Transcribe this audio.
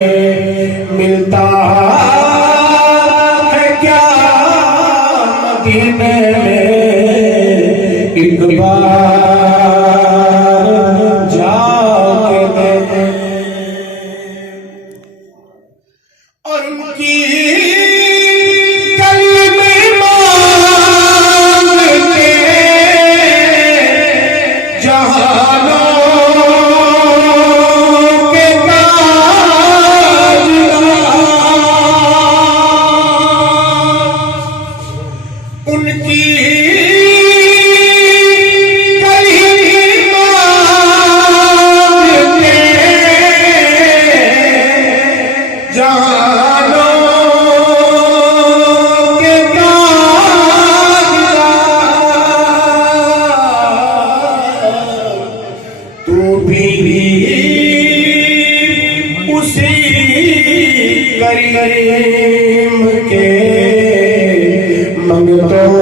मिलता है क्या मदीने में एक बार जाके दे और उनकी कलमे मांग के जहानों उनकी कलीमात के जहानों के ताजदार तू भी उसी करीम के मंगतों